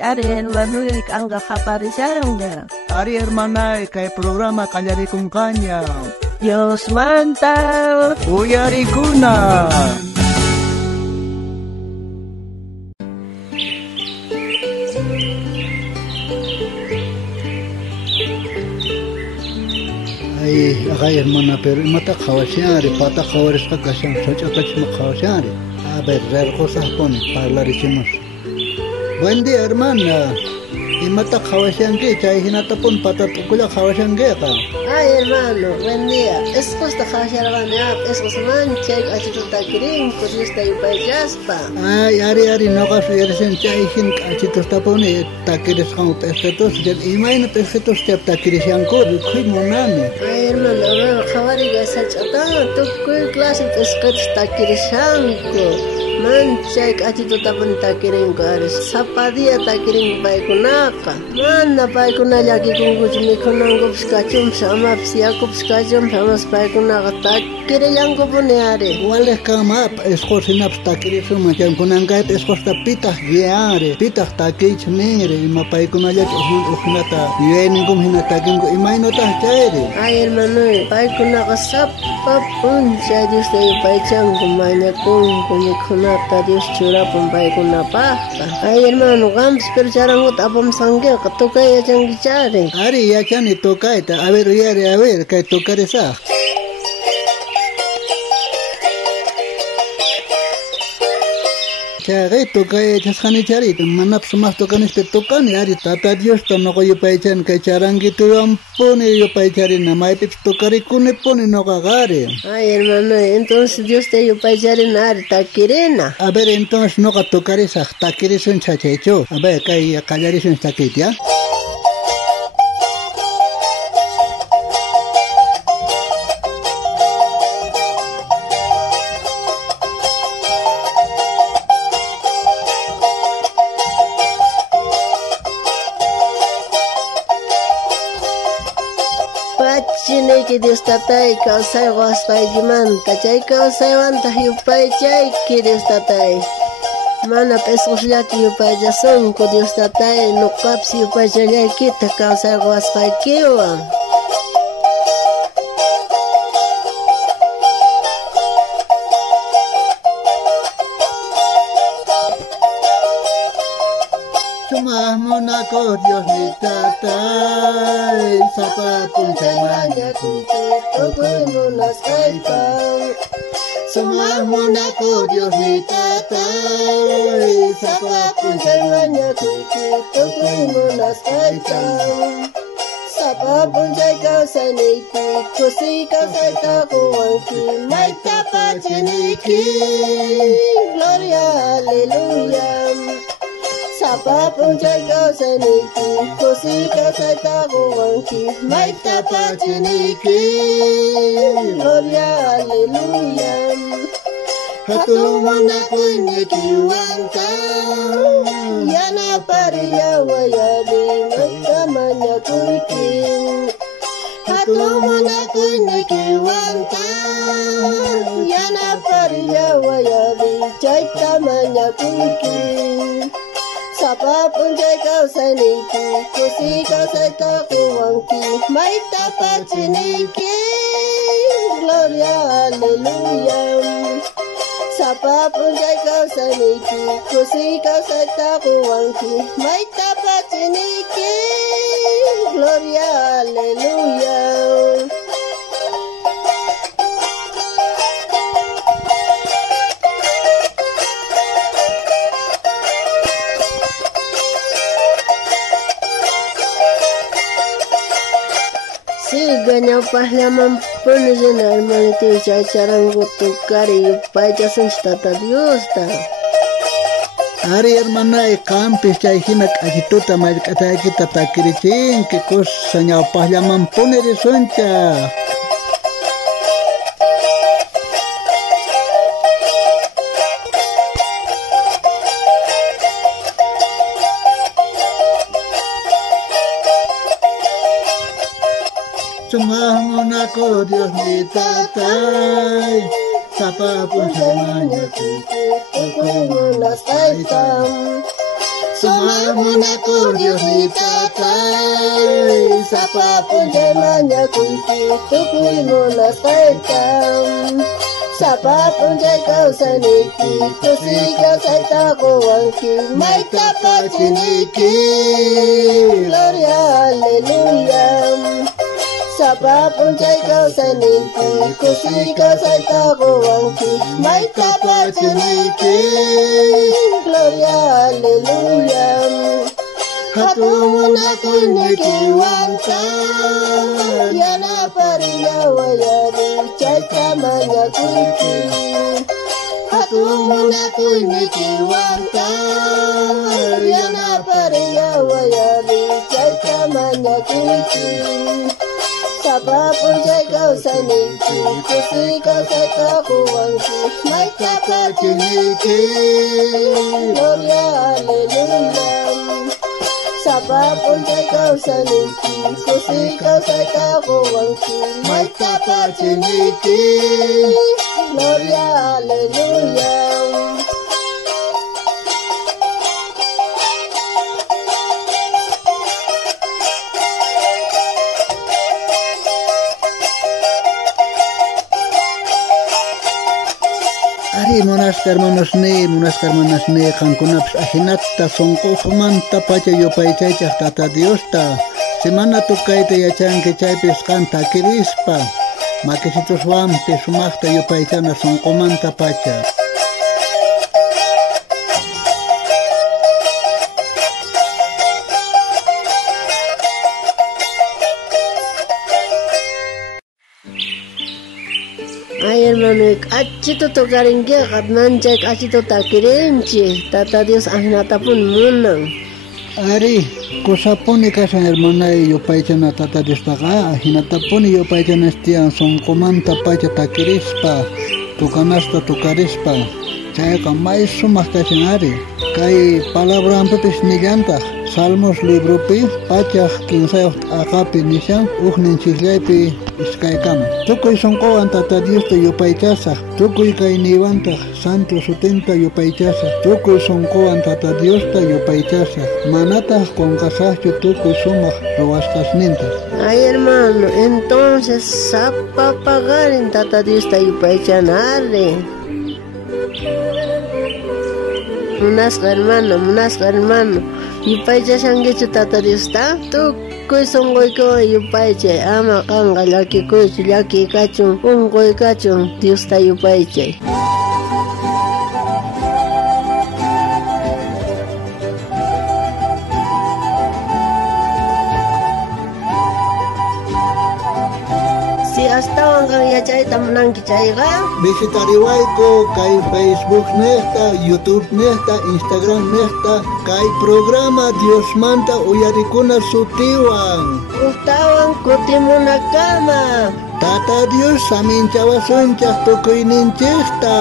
Ari hermano anga aparecerunga. Ari hermana kay programa kallarikunkanya. Dios manta. Uyarikuna. Ay hermana, pero mata khawashari, pata khawaris ka kashan, socha kachma khawashari. A ver, cosas pone, hablaricimos. Buen día, hermana. Y mata khawashange, chay hinatapon pata tukula khawashange ka. Ay hermano, buen día. Es costa khawasharabana, es mancha, achituta kirin, cosista y payaspa. Ay, ari, no gaso yersen chay hin achituta pone, takiris kang pesketos, imaina pesketos tep takirishanko, kuy monami. Ay hermano, khawariga sachata, tukuy clase pesketos takirishanko. Mancha achituta pon takirin karis, sapadia takirin paikunaka. Mana paikuna yaki kunguch mikunango pskachum sama psiako pskachum sama paikunaka takiriyanko puneare. Wales kama escos sinaps takirisum macam kunangkai escos tapitah giare, pitah takich mere, ima paikuna yaki uhnata, yeningum hinatakingo imainota chaire. Ay hermano, paikunaka sapa puncha Dios te paichango maña kungu Dios chura pumbay kuna pa. Ay hermano, gams pero charangot apam sangge katokay ya changi chare. Ari ya chani tokay ta a ver kay tokare sa. Chagay tokay chaskhani chari manap sumas tokan este tokan ari tata Dios to no yo paichan kay charangi tu ampone yo paichari namay pip tokari kune pone no gagare. Ay hermano, entonces Dios te yo paicari nari takirena. A ver entonces no ga tokare sa takire son chachecho. A ver kay kallari son takitia. Pachine que Dios tatay kausay waspay gimanta chay kausay wanta yupay chay que Dios tatay. Mana pesos yaki yupay jasonko Dios tatay no caps yupay chay kita kausay waspay kiwa. Sumahmonako Dios mi tatay, sapapun semanya kuite tokuimunas kaitang. Sumahmonako Dios mi tatay, Sapapun semanya kuite tokuimunas kaitang. Sapapun jay kausay niki, kusi kausay takuwanki, may tapat niki. Gloria, hallelujah. Sapapun jay kausay niki, kusi kausay takuwanki, may tapat niki. Gloria, hallelujah. Hatumonako nikiwanta, Yana pariya wayari, magkamanya kuikin. Hatumonako nikiwanta, Yana pariya wayari, chaitamanya kuikin. Sapapun jay kausay niki, kusi kausay takuwanki, may tapat niki. Gloria, hallelujah. Sapapun jay kausay niki, kusi kausay takuwanki, may tapat niki. Gloria, hallelujah. Ganhar parlaman punizen hermanito chay charango tukari yupay chasan tata Dios ta. Ari hermana campis chay hinak agituta malkata kita takirichin que cos saña parlaman punere soncha. Sumahmonako Dios mi tatay, sapapun semanya kuite tokuimunas kaitang. Sumamunakur Dios ni tatay Sapapun jaymanya kuiki Tukuy muna kaitam Sapapun jay kausaniki Kusika saitako wanki May kapachiniki Gloria Hallelujah Sapapun jay kausaniki Kusika saitako wanki May kapachiniki Gloria Hallelujah Hatumuna kuniki wanta Yana pariya wayari Chaita manya kuiki Hatumuna kuniki wanta Yana pariya wayari Chaita manya kuiki Sapapun jay kausaniki Kusika saitako wanki May kapachiniki Gloria Hallelujah Sapapun jay kausaniki Kusika saitako wanki May kapachiniki Gloria Hallelujah Ari munaskar manasne kankunaps ahinata sonqufmanta pacha yupaychaychaq tata Diosta semana tukayta yachanki chaypis qanta kirispa makisituswanpi sumaqta yupaychana sonqumanta pacha Ay hermano, kachito tokarinki qatnanchay kachito takirinchi Tata Dios ahinatapun munan Ari kusapuni kasan hermanay yupaychana tata Diostaqa ahinatapuni yupaychana estian sonqumanta pacha takirispa tukanasta tukarispa chayqa may sumaq kashan ari kay palabranpipis nillantaq Salmos libropi pachaq kinsayuq aqapi nishan uqnin chiklaypi iskaykama tukuy sonqowan tata Diosta yupaychasaq tukuy kay niwantaq santo sutinta yupaychasaq tukuy sonqowan tata Diosta yupaychasaq manataq qunqasaqchu tukuy sumaq ruwasqasninta Ay hermano, entonces sapapagarin Tata Diosta yupaychanari Munasqa hermano Yupaychashankichu Tata Diosta Tukuy sunquykuwan yupaychay Ama qanqa llakikuychu llakikachun unquykachun Diosta yupaychay Si astawan kan yachayta munanki chayqa Visitariwayku kay Facebook nesta, YouTube nesta, Instagram nesta kay programa Diosmanta uyarikuna sutiwan Ustawan kutimunakama Tata Dios saminchawasunchaq tukuyninchikta